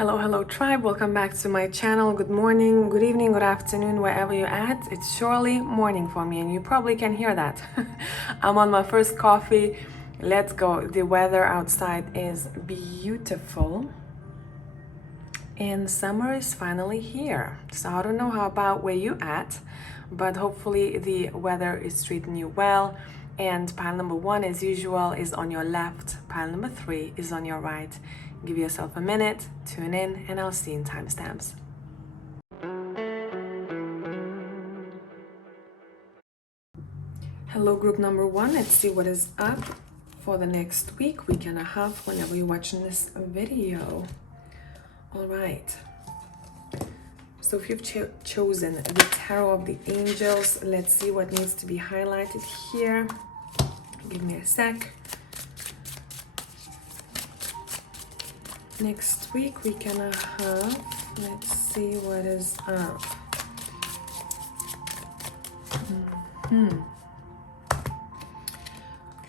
Hello tribe, welcome back to my channel. Good morning, good evening, good afternoon, wherever you're at. It's surely morning for me and you probably can hear that. I'm on my first coffee. Let's go. The weather outside is beautiful and summer is finally here. So I don't know how about where you at, but hopefully the weather is treating you well. And pile number 1, as usual, is on your left. Pile number 3 is on your right. Give yourself a minute, tune in, and I'll see you in timestamps. Hello, group number 1. Let's see what is up for the next week and a half, whenever you're watching this video. All right. So if you've chosen the Tarot of the Angels, let's see what needs to be highlighted here. Give me a sec. Next week and a half. Let's see what is up.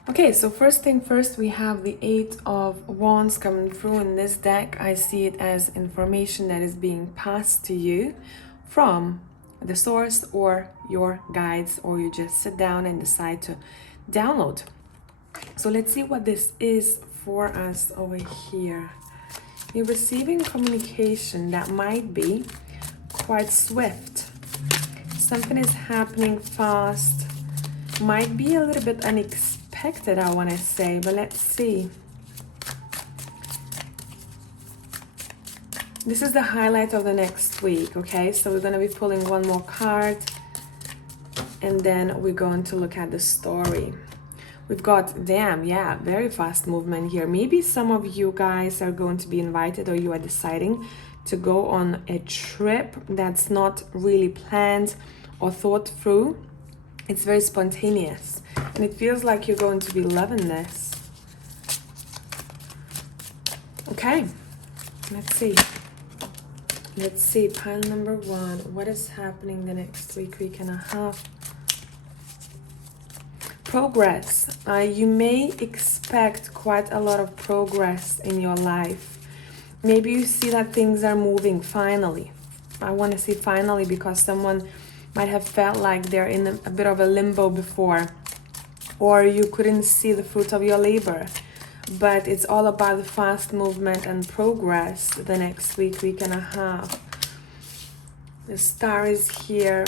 Okay, so first thing first, we have the 8 of Wands coming through in this deck. I see it as information that is being passed to you from the source or your guides, or you just sit down and decide to download. So let's see what this is for us over here. You're receiving communication that might be quite swift. Something is happening fast. Might be a little bit unexpected, I want to say, but let's see. This is the highlight of the next week, okay? So we're going to be pulling one more card, and then we're going to look at the story. We've got, damn, yeah, very fast movement here. Maybe some of you guys are going to be invited, or you are deciding to go on a trip that's not really planned or thought through. It's very spontaneous, and it feels like you're going to be loving this. Okay, let's see. Let's see, pile number 1. What is happening the next week and a half? Progress. You may expect quite a lot of progress in your life. Maybe you see that things are moving finally. I want to say finally because someone might have felt like they're in a bit of a limbo before, or you couldn't see the fruit of your labor. But it's all about the fast movement and progress the next week and a half. The star is here.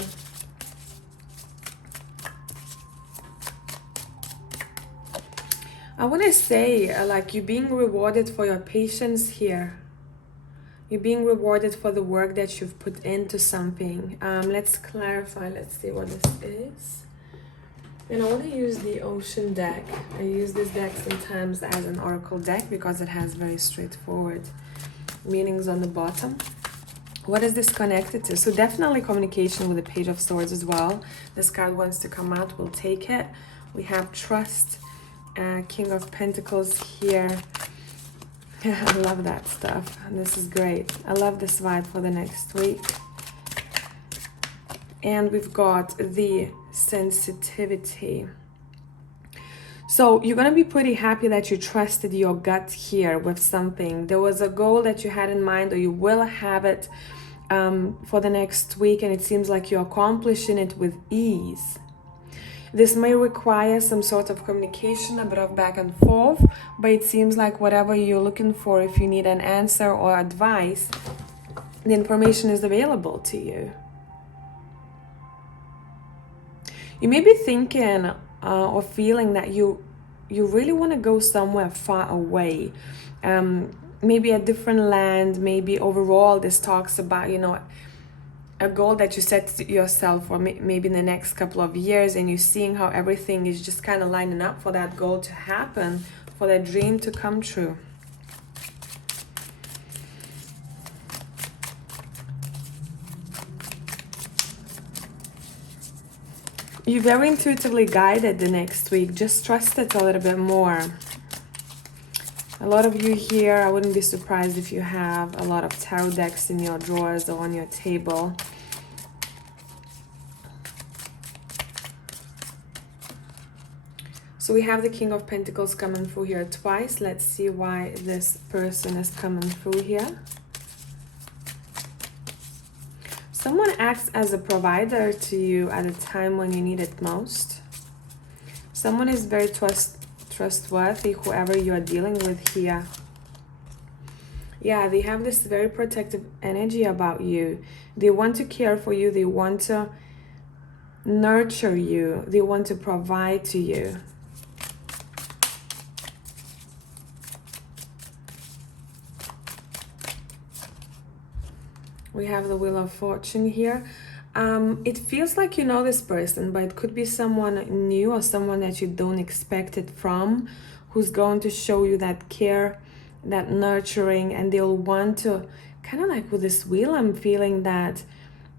I want to say, like, you're being rewarded for your patience here. You're being rewarded for the work that you've put into something. Let's clarify. Let's see what this is. And I want to use the Ocean deck. I use this deck sometimes as an oracle deck because it has very straightforward meanings on the bottom. What is this connected to? So definitely communication with the Page of Swords as well. This card wants to come out. We'll take it. We have trust. King of Pentacles here. I love that stuff. This is great. I love this vibe for the next week. And we've got the sensitivity. So you're going to be pretty happy that you trusted your gut here with something. There was a goal that you had in mind, or you will have it for the next week, and it seems like you're accomplishing it with ease. This may require some sort of communication, a bit of back and forth, but it seems like whatever you're looking for, if you need an answer or advice, the information is available to you. You may be thinking or feeling that you really want to go somewhere far away, maybe a different land. Maybe overall this talks about, you know, a goal that you set to yourself for maybe in the next couple of years, and you're seeing how everything is just kind of lining up for that goal to happen, for that dream to come true. You're very intuitively guided the next week. Just trust it a little bit more. A lot of you here, I wouldn't be surprised if you have a lot of tarot decks in your drawers or on your table. So we have the King of Pentacles coming through here twice. Let's see why this person is coming through here. Someone acts as a provider to you at a time when you need it most. Someone is very trustworthy, whoever you are dealing with here. Yeah, they have this very protective energy about you. They want to care for you. They want to nurture you. They want to provide to you. We have the Wheel of Fortune here. It feels like you know this person, but it could be someone new or someone that you don't expect it from, who's going to show you that care, that nurturing, and they'll want to, kind of like with this wheel, I'm feeling that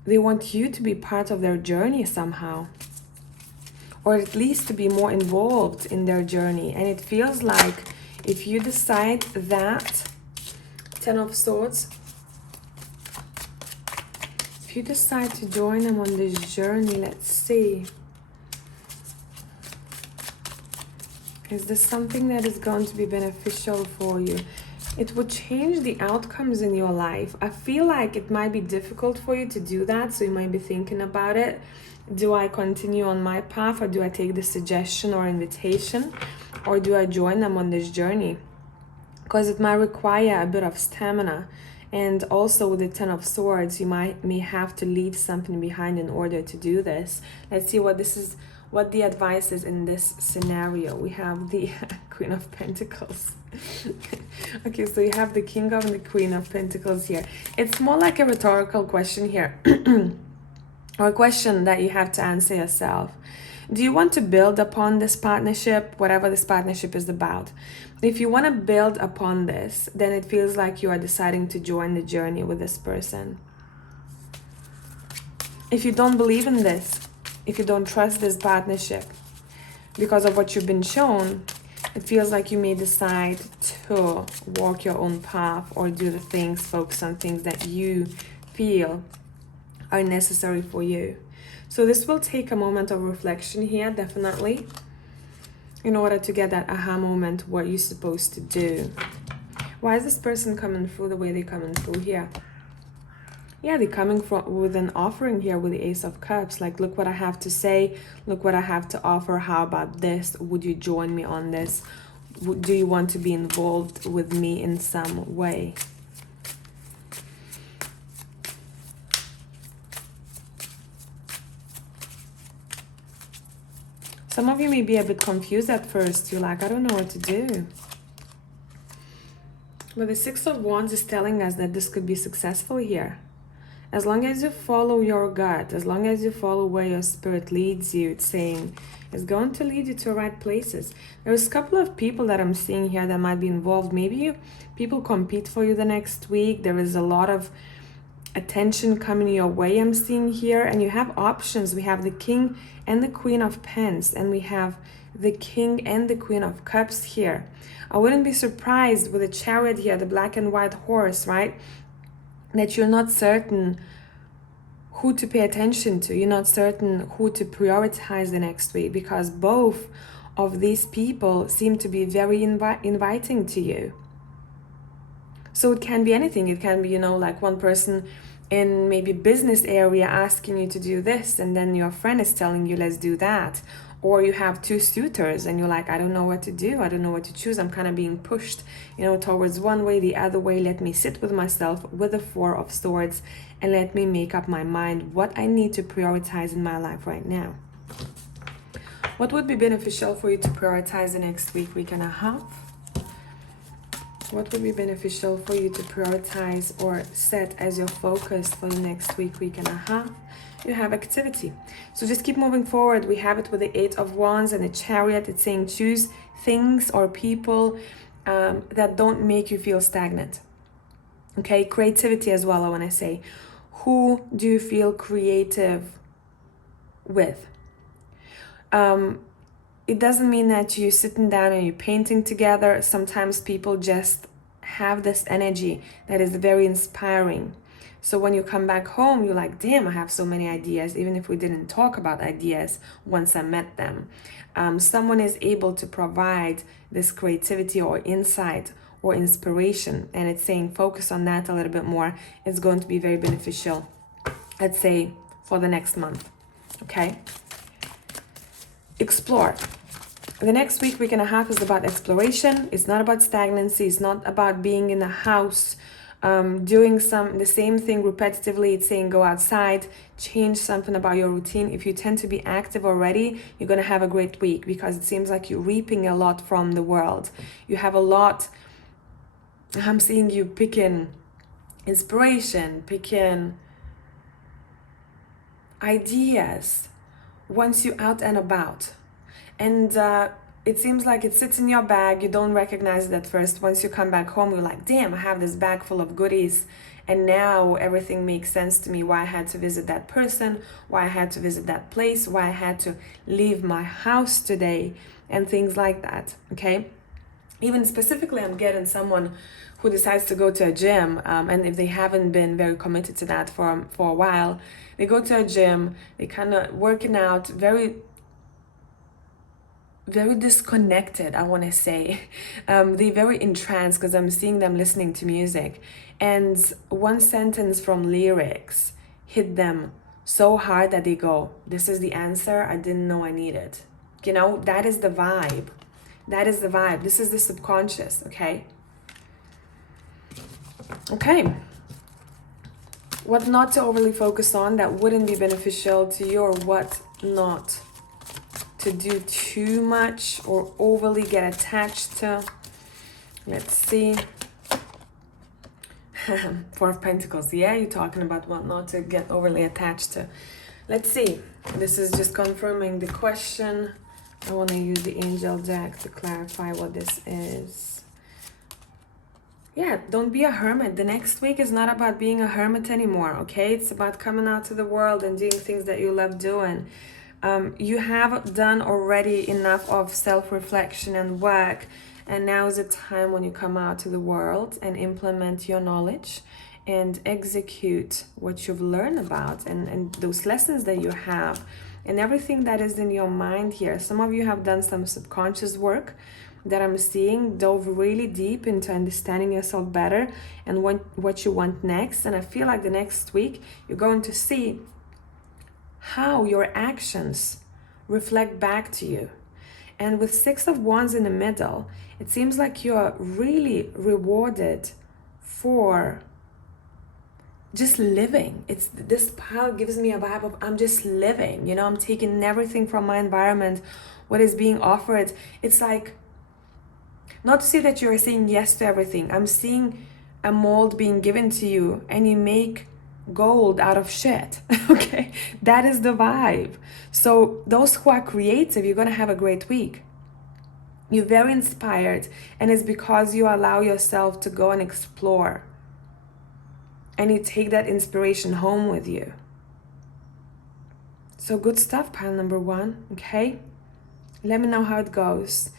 they want you to be part of their journey somehow, or at least to be more involved in their journey. And it feels like if you decide that, Ten of Swords, if you decide to join them on this journey, let's see. Is this something that is going to be beneficial for you? It would change the outcomes in your life. I feel like it might be difficult for you to do that, so you might be thinking about it. Do I continue on my path, or do I take the suggestion or invitation, or do I join them on this journey? Because it might require a bit of stamina. And also with the Ten of Swords, you may have to leave something behind in order to do this. Let's see what the advice is in this scenario. We have the Queen of Pentacles. Okay, so you have the King of and the Queen of Pentacles here. It's more like a rhetorical question here. Or a question that you have to answer yourself. Do you want to build upon this partnership, whatever this partnership is about? If you want to build upon this, then it feels like you are deciding to join the journey with this person. If you don't believe in this, if you don't trust this partnership, because of what you've been shown, it feels like you may decide to walk your own path or do the things, focus on things that you feel are necessary for you. So this will take a moment of reflection here, definitely, in order to get that aha moment, what you're supposed to do. Why is this person coming through the way they're coming through here? Yeah, they're coming with an offering here with the Ace of Cups. Like, look what I have to say. Look what I have to offer. How about this? Would you join me on this? Do you want to be involved with me in some way? Some of you may be a bit confused at first. You're like, I don't know what to do. But the Six of Wands is telling us that this could be successful here. As long as you follow your gut, as long as you follow where your spirit leads you, it's saying it's going to lead you to the right places. There's a couple of people that I'm seeing here that might be involved. Maybe people compete for you the next week. There is a lot of attention coming your way, I'm seeing here, and you have options. We have the King and the Queen of Pens, and we have the King and the Queen of Cups here. I wouldn't be surprised with the Chariot here, the black and white horse, right, that you're not certain who to pay attention to. You're not certain who to prioritize the next week, because both of these people seem to be very inviting to you. So it can be anything. It can be, you know, like one person in maybe business area asking you to do this, and then your friend is telling you, let's do that. Or you have two suitors and you're like, I don't know what to do. I don't know what to choose. I'm kind of being pushed, you know, towards one way, the other way. Let me sit with myself with the Four of Swords and let me make up my mind what I need to prioritize in my life right now. What would be beneficial for you to prioritize the next week, week and a half? What would be beneficial for you to prioritize or set as your focus for the next week, week and a half? You have activity. So just keep moving forward. We have it with the Eight of Wands and the Chariot. It's saying choose things or people that don't make you feel stagnant. Okay, creativity as well, I want to say. Who do you feel creative with? It doesn't mean that you're sitting down and you're painting together. Sometimes people just have this energy that is very inspiring. So when you come back home, you're like, damn, I have so many ideas, even if we didn't talk about ideas once I met them. Someone is able to provide this creativity or insight or inspiration. And it's saying focus on that a little bit more. It's going to be very beneficial let's say for the next month, okay? Explore. The next week and a half is about exploration. It's not about stagnancy. It's not about being in a house, doing the same thing repetitively. It's saying go outside, change something about your routine. If you tend to be active already, you're going to have a great week, because it seems like you're reaping a lot from the world. You have a lot. I'm seeing you picking inspiration, picking ideas once you're out and about. And it seems like it sits in your bag. You don't recognize it at first. Once you come back home, you're like, damn, I have this bag full of goodies. And now everything makes sense to me. Why I had to visit that person, why I had to visit that place, why I had to leave my house today, and things like that, okay? Even specifically, I'm getting someone who decides to go to a gym, and if they haven't been very committed to that for a while, they go to a gym, they kind of working out, very disconnected, I want to say. They're very entranced, because I'm seeing them listening to music, and one sentence from lyrics hit them so hard that they go, this is the answer I didn't know I needed. You know, that is the vibe. That is the vibe. This is the subconscious, okay? Okay. What not to overly focus on that wouldn't be beneficial to you, or what not to do too much or overly get attached to. Let's see. Four of Pentacles. Yeah, you're talking about what not to get overly attached to. Let's see. This is just confirming the question. I want to use the angel deck to clarify what this is. Yeah, don't be a hermit. The next week is not about being a hermit anymore, okay? It's about coming out to the world and doing things that you love doing. You have done already enough of self-reflection and work, and now is the time when you come out to the world and implement your knowledge and execute what you've learned about, and those lessons that you have, and everything that is in your mind here. Some of you have done some subconscious work that I'm seeing, dove really deep into understanding yourself better and what you want next. And I feel like the next week you're going to see how your actions reflect back to you. And with Six of Wands in the middle, it seems like you're really rewarded for just living. It's this pile gives me a vibe of I'm just living, you know, I'm taking everything from my environment, what is being offered. It's like, not to say that you're saying yes to everything. I'm seeing a mold being given to you and you make gold out of shit. Okay, that is the vibe. So those who are creative, you're gonna have a great week. You're very inspired, and it's because you allow yourself to go and explore, and you take that inspiration home with you. So good stuff, pile number one. Okay, let me know how it goes.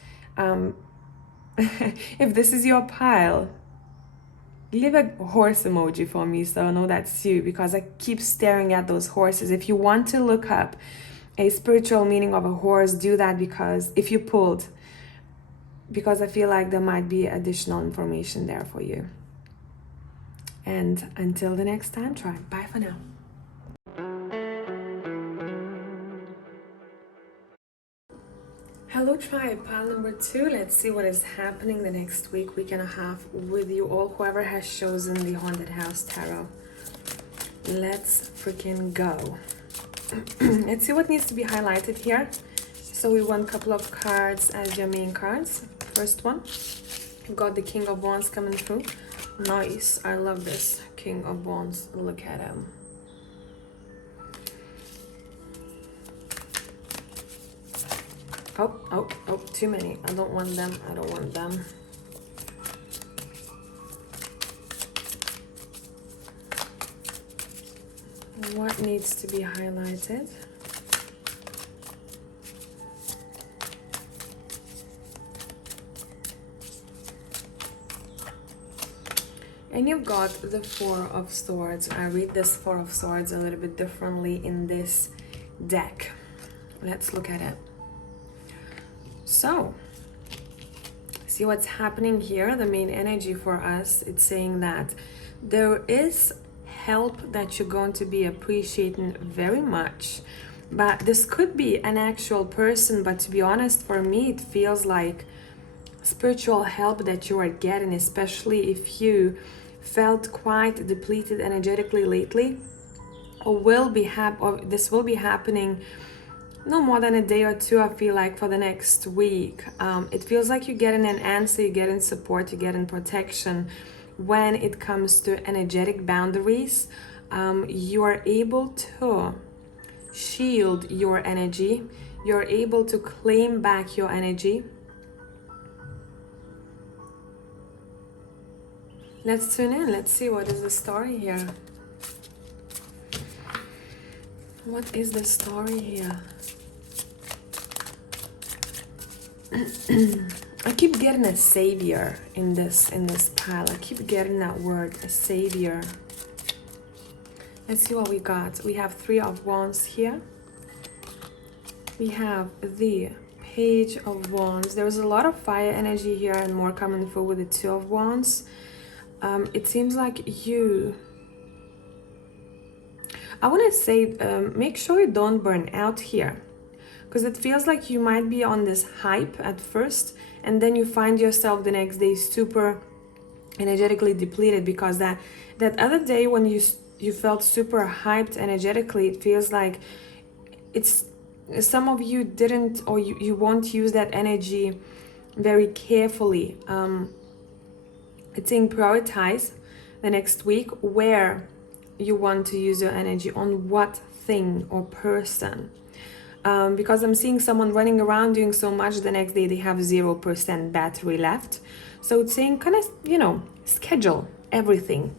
If this is your pile, leave a horse emoji for me so I know that's you, because I keep staring at those horses. If you want to look up a spiritual meaning of a horse, do that, because if you pulled, because I feel like there might be additional information there for you. And until the next time, tribe. Bye for now. Hello tribe, pile number two. Let's see what is happening the next week and a half with you all, whoever has chosen the Haunted House Tarot. Let's freaking go. Let's see what needs to be highlighted here. So we want a couple of cards as your main cards. First one, we've got the King of Wands coming through. Nice, I love this King of Wands. Look at him. Oh, too many. I don't want them. I don't want them. What needs to be highlighted? And you've got the Four of Swords. I read this Four of Swords a little bit differently in this deck. Let's look at it. So, see what's happening here. The main energy for us, it's saying that there is help that you're going to be appreciating very much. But this could be an actual person, but to be honest, for me, it feels like spiritual help that you are getting, especially if you felt quite depleted energetically lately, or this will be happening no more than a day or two. I feel like for the next week, it feels like you're getting an answer, you're getting support, you're getting protection when it comes to energetic boundaries. You are able to shield your energy, you're able to claim back your energy. Let's tune in, let's see what is the story here. What is the story here? I keep getting a savior in this pile. I keep getting that word, a savior. Let's see what we got. We have 3 of Wands here. We have the Page of Wands. There's a lot of fire energy here and more coming through with the 2 of Wands. It seems like I want to say, make sure you don't burn out here. Because it feels like you might be on this hype at first, and then you find yourself the next day super energetically depleted, because that other day when you felt super hyped energetically, it feels like some of you didn't, or you won't use that energy very carefully. It's saying prioritize the next week where you want to use your energy, on what thing or person. Because I'm seeing someone running around doing so much, the next day they have 0% battery left. So it's saying kind of, schedule everything.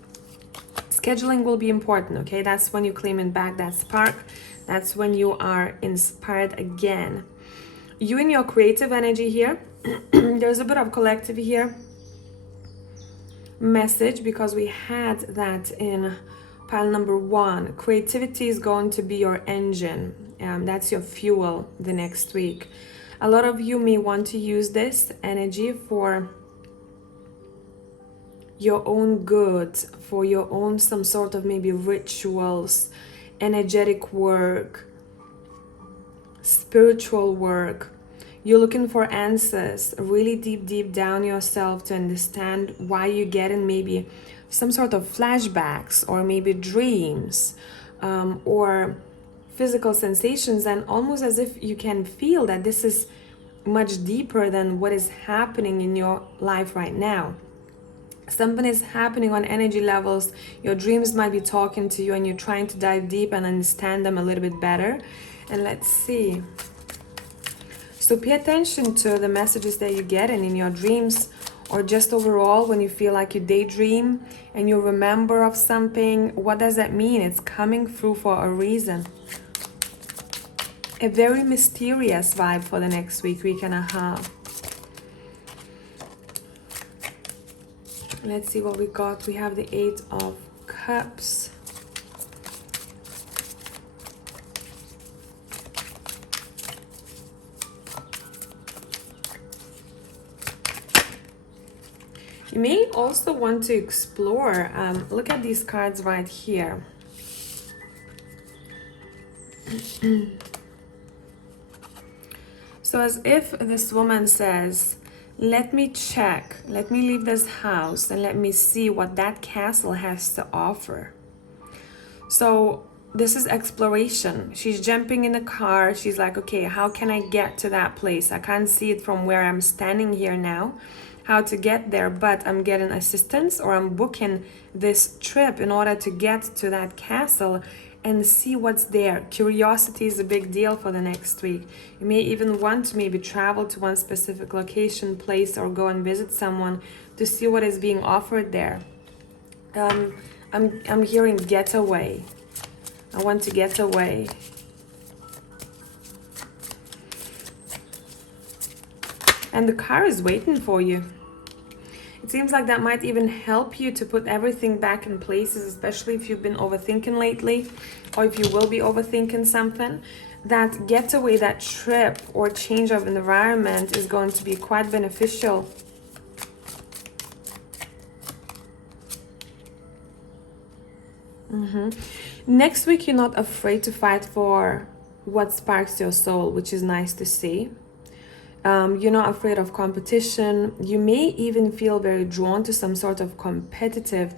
Scheduling will be important, okay? That's when you're claiming back that spark. That's when you are inspired again. You and your creative energy here. There's a bit of collective here. Message, because we had that in pile number 1. Creativity is going to be your engine. That's your fuel the next week. A lot of you may want to use this energy for your own good, for your own some sort of maybe rituals, energetic work, spiritual work. You're looking for answers really deep down yourself to understand why you're getting maybe some sort of flashbacks, or maybe dreams, or physical sensations, and almost as if you can feel that this is much deeper than what is happening in your life right now. Something is happening on energy levels. Your dreams might be talking to you, and you're trying to dive deep and understand them a little bit better. And let's see. So pay attention to the messages that you're getting in your dreams, or just overall when you feel like you daydream and you remember of something. What does that mean? It's coming through for a reason. A very mysterious vibe for the next week and a half. Let's see what we got. We have the 8 of Cups. You may also want to explore, look at these cards right here. So as if this woman says, let me check, let me leave this house and let me see what that castle has to offer. So this is exploration. She's jumping in the car. She's like, okay, how can I get to that place? I can't see it from where I'm standing here now, how to get there, but I'm getting assistance, or I'm booking this trip in order to get to that castle and see what's there. Curiosity is a big deal for the next week. You may even want to maybe travel to one specific location, place, or go and visit someone to see what is being offered there. I'm hearing getaway. I want to get away. And the car is waiting for you. It seems like that might even help you to put everything back in places, especially if you've been overthinking lately, or if you will be overthinking something. That getaway, that trip or change of environment is going to be quite beneficial. Next week, you're not afraid to fight for what sparks your soul, which is nice to see. You're not afraid of competition. You may even feel very drawn to some sort of competitive,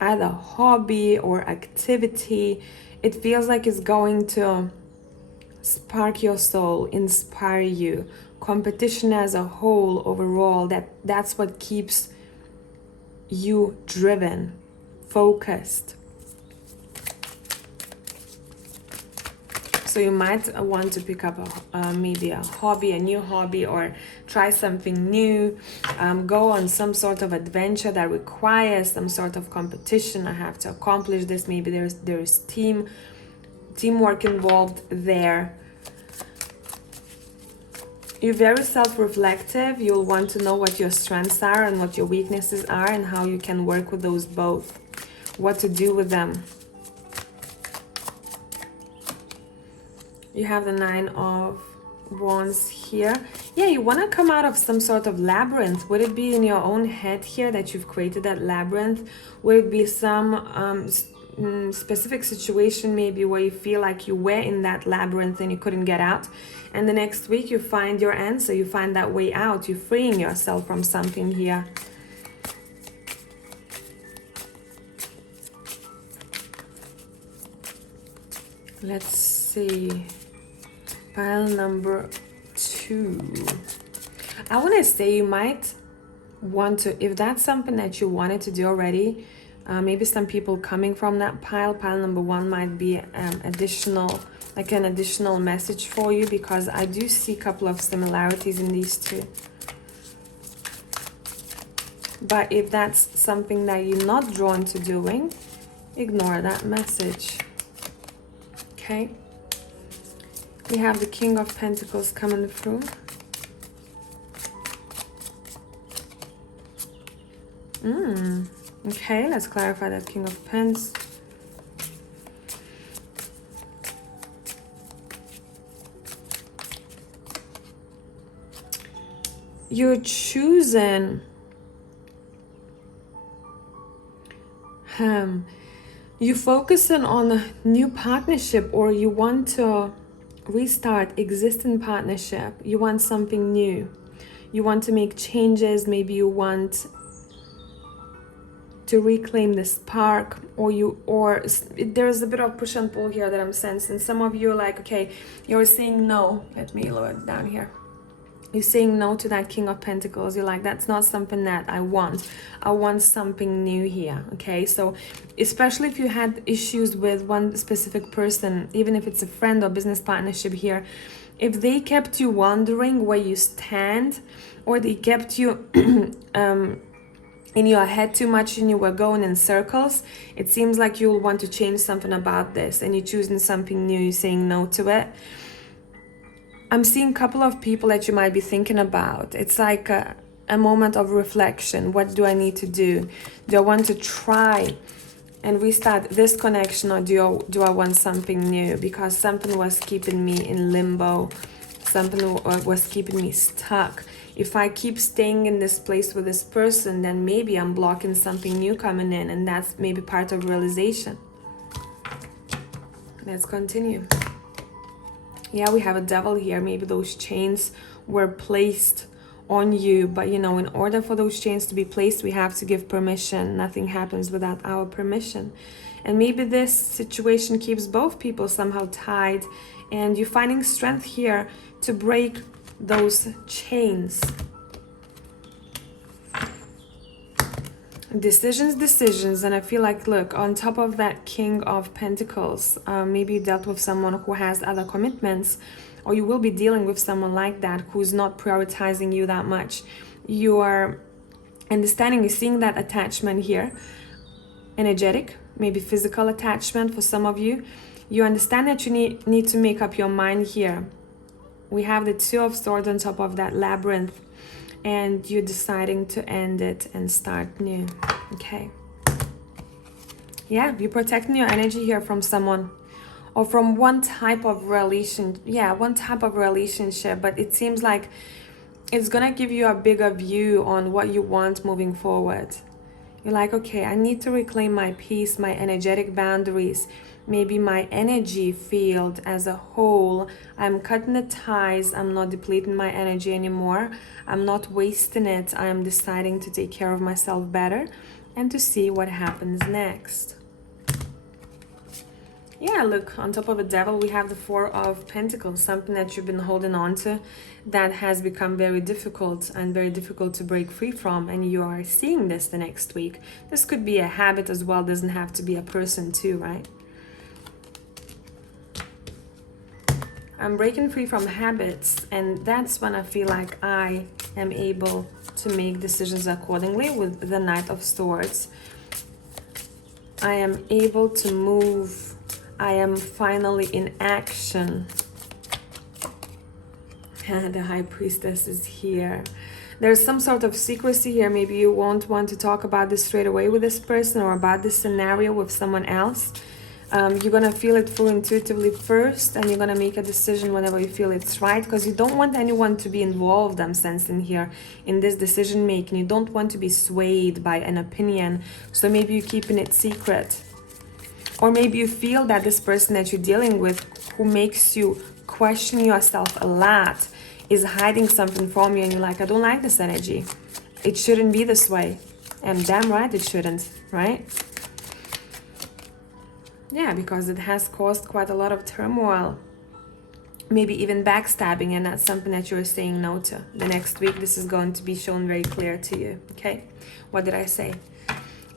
either hobby or activity. It feels like it's going to spark your soul, inspire you. Competition as a whole, overall, that's what keeps you driven, focused. So you might want to pick up maybe a hobby, a new hobby, or try something new. Go on some sort of adventure that requires some sort of competition. I have to accomplish this. Maybe there's teamwork involved there. You're very self-reflective. You'll want to know what your strengths are and what your weaknesses are and how you can work with those both. What to do with them. You have the 9 of Wands here. Yeah, you want to come out of some sort of labyrinth. Would it be in your own head here that you've created that labyrinth? Would it be some specific situation maybe where you feel like you were in that labyrinth and you couldn't get out? And the next week you find your answer, you find that way out, you're freeing yourself from something here. Let's see. Pile number 2. I want to say you might want to, if that's something that you wanted to do already, maybe some people coming from that pile number 1 might be an additional message for you, because I do see a couple of similarities in these two. But if that's something that you're not drawn to doing, ignore that message. Okay? We have the King of Pentacles coming through. Okay, let's clarify that King of Pens. You're choosing you're focusing on a new partnership, or you want to restart existing partnership. You want something new. You want to make changes. Maybe you want to reclaim the spark, or there's a bit of push and pull here that I'm sensing. Some of you are like, okay, you're saying no. Let me lower it down here. You're saying no to that King of Pentacles. You're like, that's not something that I want. I want something new here, okay? So especially if you had issues with one specific person, even if it's a friend or business partnership here, if they kept you wondering where you stand, or they kept you in your head too much and you were going in circles, it seems like you'll want to change something about this, and you're choosing something new. You're saying no to it. I'm seeing a couple of people that you might be thinking about. It's like a moment of reflection. What do I need to do? Do I want to try and restart this connection, or do I want something new? Because something was keeping me in limbo. Something was keeping me stuck. If I keep staying in this place with this person, then maybe I'm blocking something new coming in, and that's maybe part of realization. Let's continue. Yeah, we have a Devil here. Maybe those chains were placed on you, but you know, in order for those chains to be placed, we have to give permission. Nothing happens without our permission. And maybe this situation keeps both people somehow tied, and you're finding strength here to break those chains. Decisions, and I feel like, look, on top of that King of Pentacles, maybe you dealt with someone who has other commitments, or you will be dealing with someone like that who's not prioritizing you that much. You are understanding, you're seeing that attachment here, energetic, maybe physical attachment for some of you. You understand that you need to make up your mind here. We have the Two of Swords on top of that labyrinth, and you're deciding to end it and start new. Okay. Yeah, you're protecting your energy here from someone, or from one type of relationship, but it seems like it's gonna give you a bigger view on what you want moving forward. You're like, okay, I need to reclaim my peace, my energetic boundaries, maybe my energy field as a whole. I'm cutting the ties. I'm not depleting my energy anymore. I'm not wasting it. I am deciding to take care of myself better and to see what happens next. Yeah, look, on top of the devil, we have the Four of Pentacles, something that you've been holding on to that has become very difficult and very difficult to break free from, and you are seeing this the next week. This could be a habit as well, doesn't have to be a person too, right? I'm breaking free from habits, and that's when I feel like I am able to make decisions accordingly with the Knight of Swords. I am able to move. I am finally in action. The High Priestess is here. There's some sort of secrecy here. Maybe you won't want to talk about this straight away with this person or about this scenario with someone else. You're going to feel it full intuitively first, and you're going to make a decision whenever you feel it's right, because you don't want anyone to be involved, I'm sensing here, in this decision making. You don't want to be swayed by an opinion, so maybe you're keeping it secret. Or maybe you feel that this person that you're dealing with, who makes you question yourself a lot, is hiding something from you, and you're like, I don't like this energy. It shouldn't be this way. And damn right it shouldn't, right? Yeah, because it has caused quite a lot of turmoil. Maybe even backstabbing, and that's something that you're saying no to. The next week, this is going to be shown very clear to you, okay? What did I say?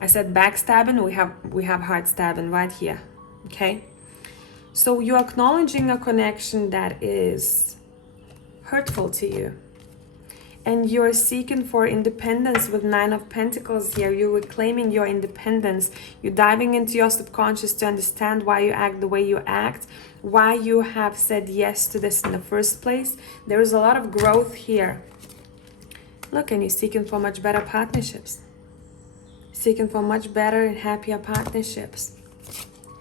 I said backstabbing, we have heart stabbing right here, okay? So you're acknowledging a connection that is hurtful to you. And you're seeking for independence with Nine of Pentacles here. You're reclaiming your independence. You're diving into your subconscious to understand why you act the way you act, why you have said yes to this in the first place. There is a lot of growth here. Look, and you're seeking for much better partnerships. Seeking for much better and happier partnerships.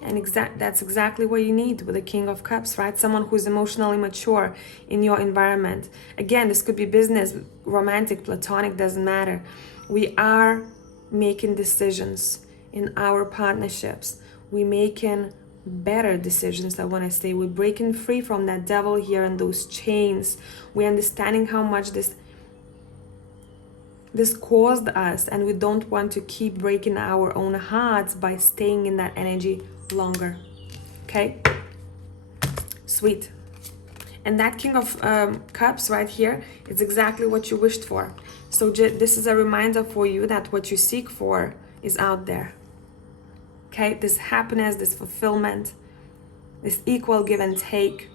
And that's exactly what you need with the King of Cups, right? Someone who's emotionally mature in your environment. Again, this could be business, romantic, platonic, doesn't matter. We are making decisions in our partnerships. We're making better decisions, I want to say. We're breaking free from that devil here and those chains. We're understanding how much this caused us, and we don't want to keep breaking our own hearts by staying in that energy longer. Okay, sweet. And that King of Cups right here is exactly what you wished for. So this is a reminder for you that what you seek for is out there. Okay, this happiness, this fulfillment, this equal give and take,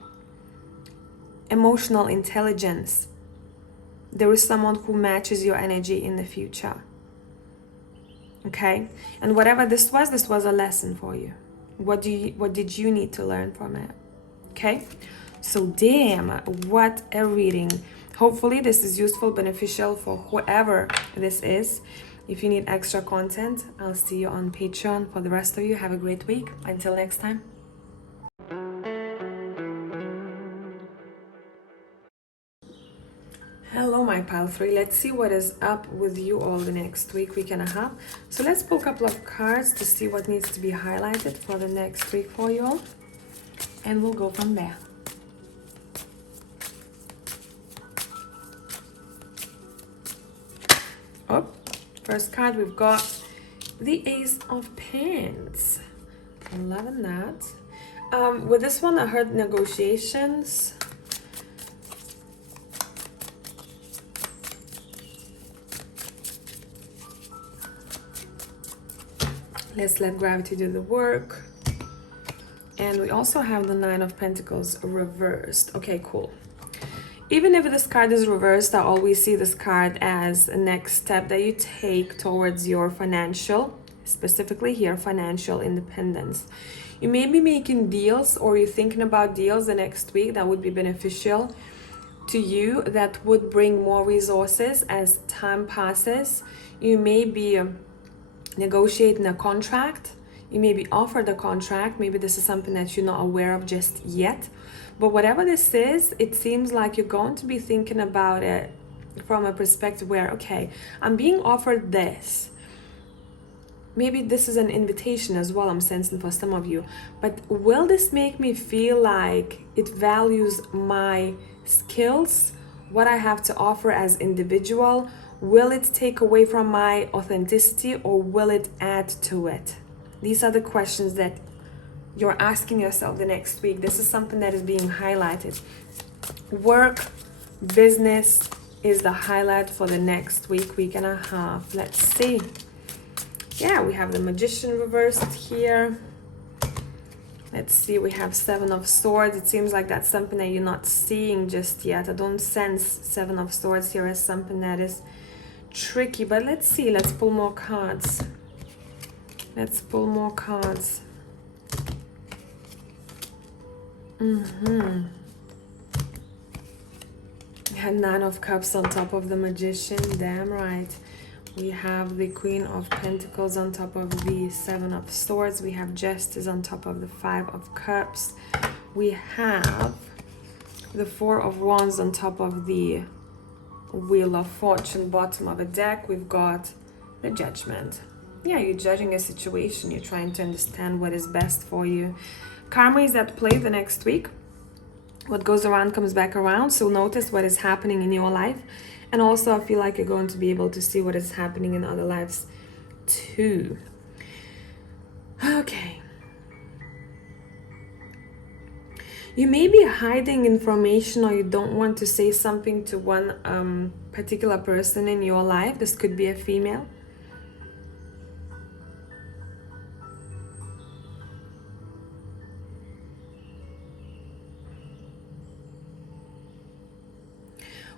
emotional intelligence. There is someone who matches your energy in the future. Okay? And whatever this was a lesson for you. What did you need to learn from it? Okay? So damn, what a reading. Hopefully this is useful, beneficial for whoever this is. If you need extra content, I'll see you on Patreon. For the rest of you, have a great week. Until next time. Hello my pile 3, let's see what is up with you all the next week and a half. So let's pull a couple of cards to see what needs to be highlighted for the next week for you all, and we'll go from there. Oh, first card we've got the Ace of Pants. I'm loving that. With this one I heard negotiations. Let's let gravity do the work. And we also have the Nine of Pentacles reversed. Okay, cool. Even if this card is reversed, I always see this card as a next step that you take towards your financial, specifically here, financial independence. You may be making deals, or you're thinking about deals the next week that would be beneficial to you, that would bring more resources as time passes. You may be negotiating a contract. You may be offered a contract. Maybe this is something that you're not aware of just yet. But whatever this is, it seems like you're going to be thinking about it from a perspective where, okay, I'm being offered this. maybe this is an invitation as well, I'm sensing for some of you, but will this make me feel like it values my skills, what I have to offer as individual? Will it take away from my authenticity, or will it add to it? These are the questions that you're asking yourself the next week. This is something that is being highlighted. Work, business is the highlight for the next week and a half. Let's see. Yeah, we have the Magician reversed here. Let's see, we have Seven of Swords. It seems like that's something that you're not seeing just yet. I don't sense Seven of Swords here as something that is tricky, but let's see. Let's pull more cards. Let's pull more cards. And Nine of Cups on top of the Magician. Damn right. We have the Queen of Pentacles on top of the Seven of Swords. We have Justice on top of the Five of Cups. We have the Four of Wands on top of the Wheel of Fortune, bottom of a deck. We've got the Judgment. Yeah, you're judging a situation. You're trying to understand what is best for you. Karma is at play the next week. What goes around comes back around. So notice what is happening in your life. And also I feel like you're going to be able to see what is happening in other lives too. Okay. You may be hiding information, or you don't want to say something to one particular person in your life. This could be a female.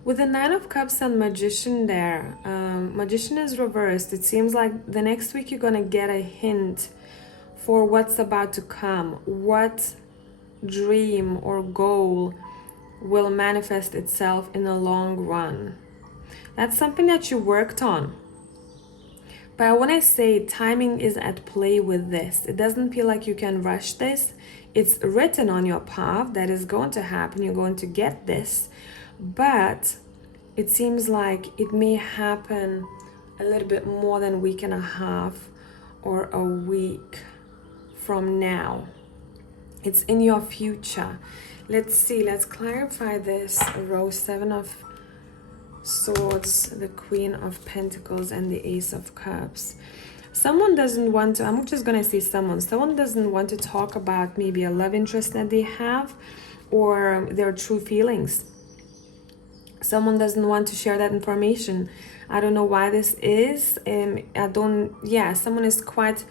With the Nine of Cups and Magician there, Magician is reversed. It seems like the next week you're going to get a hint for what's about to come. What dream or goal will manifest itself in the long run. That's something that you worked on. But when I say timing is at play with this, it doesn't feel like you can rush this. It's written on your path that is going to happen. You're going to get this. But it seems like it may happen a little bit more than a week and a half or a week from now. It's in your future. Let's see, let's clarify this. Rose, Seven of Swords, the Queen of Pentacles, and the Ace of Cups. Someone doesn't want to, I'm just going to say someone doesn't want to talk about maybe a love interest that they have or their true feelings. Someone doesn't want to share that information. I don't know why this is. Someone is quite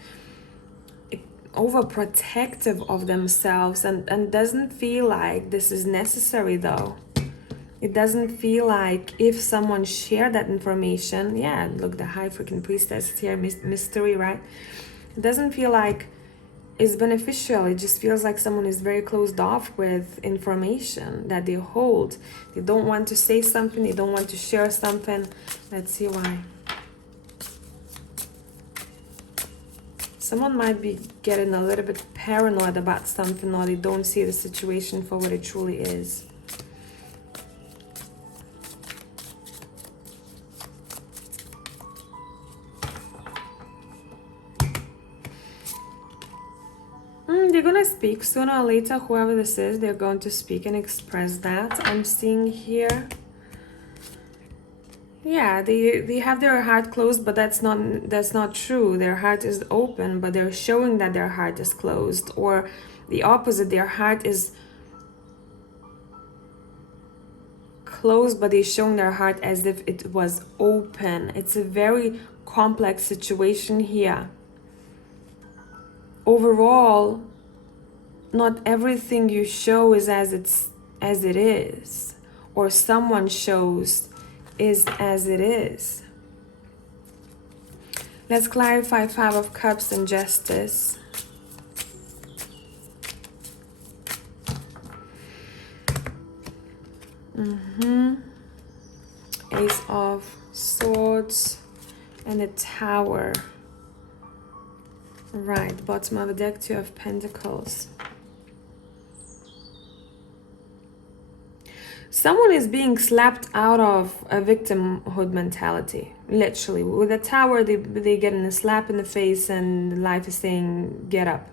overprotective of themselves and doesn't feel like this is necessary though. It doesn't feel like if someone shared that information, yeah, look, the High freaking Priestess here, mystery, right? It doesn't feel like it's beneficial. It just feels like someone is very closed off with information that they hold. They don't want to say something. They don't want to share something. Let's see why. Someone might be getting a little bit paranoid about something, or they don't see the situation for what it truly is. They're gonna speak sooner or later. Whoever this is, they're going to speak and express that. I'm seeing here. Yeah, they have their heart closed, but that's not true. Their heart is open, but they're showing that their heart is closed. Or the opposite, their heart is closed, but they're showing their heart as if it was open. It's a very complex situation here. Overall, not everything you show is as it is, or someone shows is as it is. Let's clarify Five of Cups and Justice. Ace of Swords and the Tower. Right, bottom of the deck, Two of Pentacles. Someone is being slapped out of a victimhood mentality. Literally. With a tower, they get a slap in the face and life is saying, get up.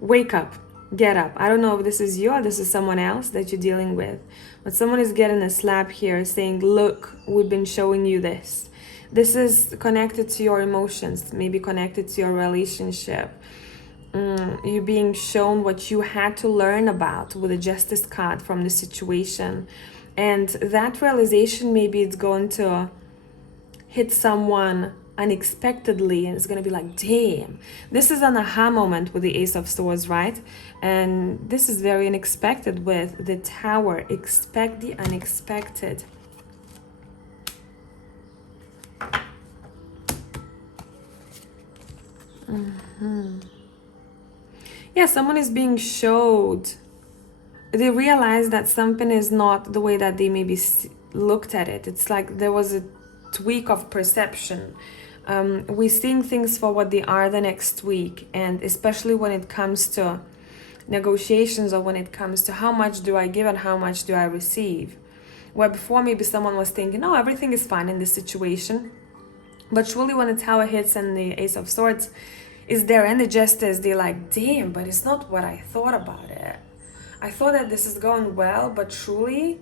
Wake up. Get up. I don't know if this is you or this is someone else that you're dealing with. But someone is getting a slap here saying, look, we've been showing you this. This is connected to your emotions, maybe connected to your relationship. You're being shown what you had to learn about with a justice card from the situation. And that realization, maybe it's going to hit someone unexpectedly and it's going to be like, damn, this is an aha moment with the Ace of Swords, right? And this is very unexpected with the Tower. Expect the unexpected. Yeah, someone is being showed. They realize that something is not the way that they maybe looked at it. It's like there was a tweak of perception. We're seeing things for what they are the next week, and especially when it comes to negotiations or when it comes to how much do I give and how much do I receive. Where before maybe someone was thinking, oh, everything is fine in this situation. But truly when the Tower hits and the Ace of Swords is there and the Justice, they're like, damn, but it's not what I thought about it. I thought that this is going well, but truly,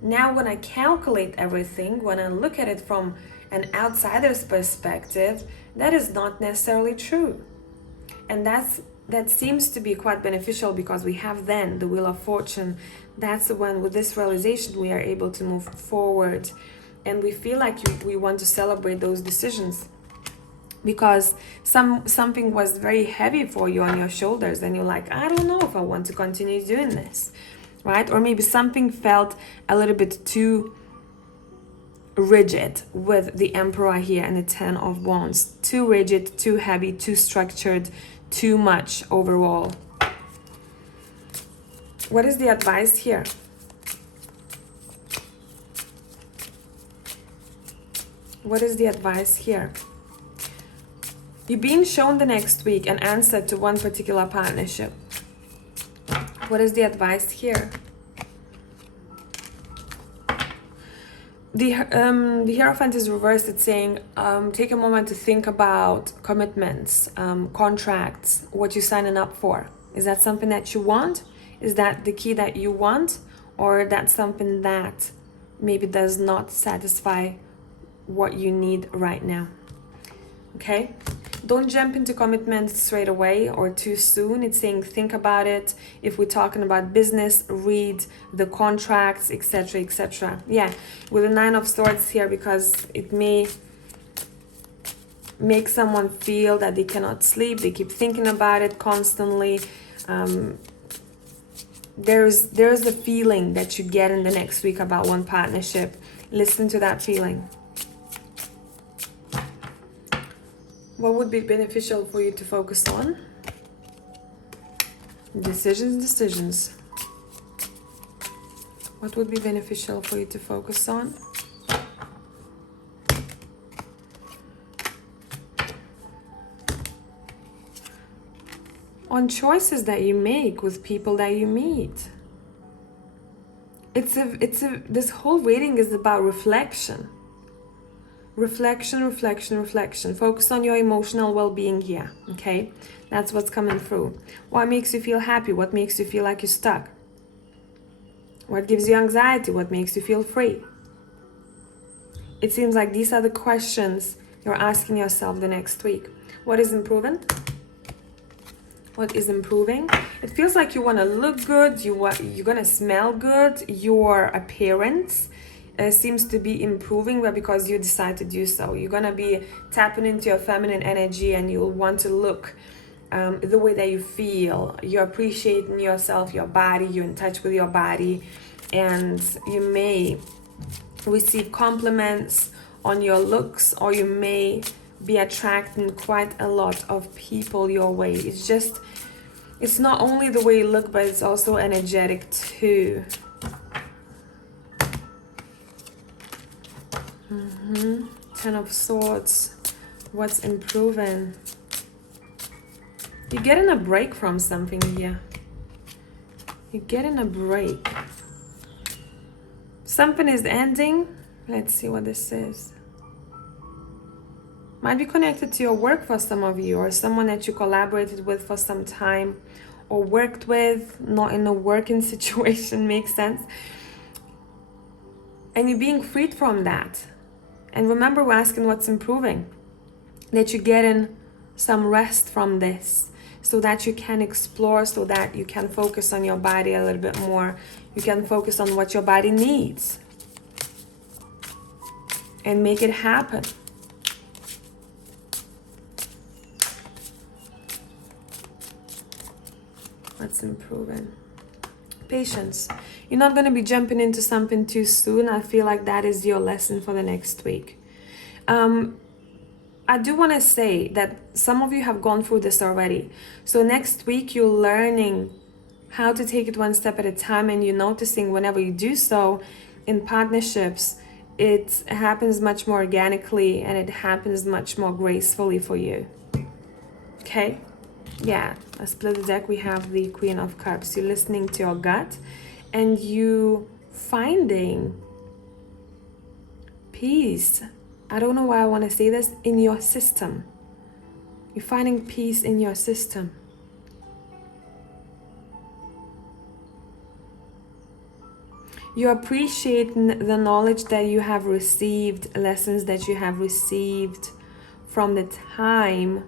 now when I calculate everything, when I look at it from an outsider's perspective, that is not necessarily true. And that seems to be quite beneficial because we have then the Wheel of Fortune. That's when with this realization we are able to move forward and we feel like we want to celebrate those decisions because something was very heavy for you on your shoulders and you're like, I don't know if I want to continue doing this, right? Or maybe something felt a little bit too rigid with the Emperor here and the Ten of Wands. Too rigid, too heavy, too structured, too much overall. What is the advice here? What is the advice here? You're being shown the next week an answer to one particular partnership. What is the advice here? The Hierophant is reversed. It's saying take a moment to think about commitments, contracts, what you're signing up for. Is that something that you want? Is that the key that you want? Or that's something that maybe does not satisfy what you need right now? Okay? Don't jump into commitments straight away or too soon. It's saying think about it. If we're talking about business, read the contracts, etc., etc. Yeah, with the Nine of Swords here, because it may make someone feel that they cannot sleep. They keep thinking about it constantly. There's a feeling that you get in the next week about one partnership. Listen to that feeling. What would be beneficial for you to focus on? Decisions. What would be beneficial for you to focus on? On choices that you make with people that you meet. This whole reading is about reflection. Reflection. Focus on your emotional well-being here, okay? That's what's coming through. What makes you feel happy? What makes you feel like you're stuck? What gives you anxiety? What makes you feel free? It seems like these are the questions you're asking yourself the next week. What is improving? What is improving? It feels like you want to look good, you're going to smell good, your appearance seems to be improving, but because you decide to do so, you're gonna be tapping into your feminine energy and you'll want to look the way that you feel. You're appreciating yourself, your body, you're in touch with your body, and you may receive compliments on your looks, or you may be attracting quite a lot of people your way. It's not only the way you look, but it's also energetic too. Ten of Swords. What's improving? You're getting a break from something here. You're getting a break. Something is ending. Let's see what this is. Might be connected to your work for some of you, or someone that you collaborated with for some time or worked with, not in a working situation, makes sense. And you're being freed from that. And remember, we're asking what's improving. That you're getting some rest from this so that you can explore, so that you can focus on your body a little bit more. You can focus on what your body needs and make it happen. What's improving? Patience. You're not going to be jumping into something too soon. I feel like that is your lesson for the next week. I do want to say that some of you have gone through this already. So next week you're learning how to take it one step at a time, and you're noticing whenever you do so in partnerships, it happens much more organically and it happens much more gracefully for you. Okay? Yeah, I split the deck. We have the Queen of Cups. You're listening to your gut and you finding peace. I don't know why I want to say this, in your system. You're finding peace in your system. You appreciate the knowledge that you have received, lessons that you have received from the time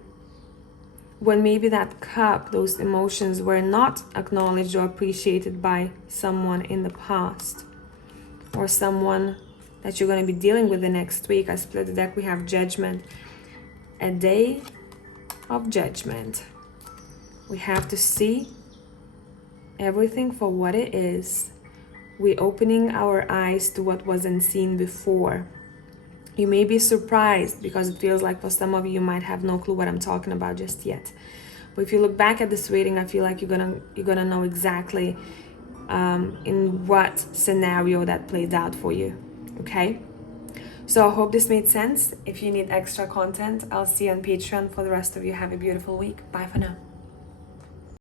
when maybe that cup, those emotions were not acknowledged or appreciated by someone in the past, or someone that you're going to be dealing with the next week. I split the deck. We have Judgment. A day of judgment. We have to see everything for what it is. We're opening our eyes to what wasn't seen before. You may be surprised because it feels like for some of you, you might have no clue what I'm talking about just yet. But if you look back at this reading, I feel like you're gonna know exactly in what scenario that played out for you. Okay? So I hope this made sense. If you need extra content, I'll see you on Patreon. For the rest of you, have a beautiful week. Bye for now.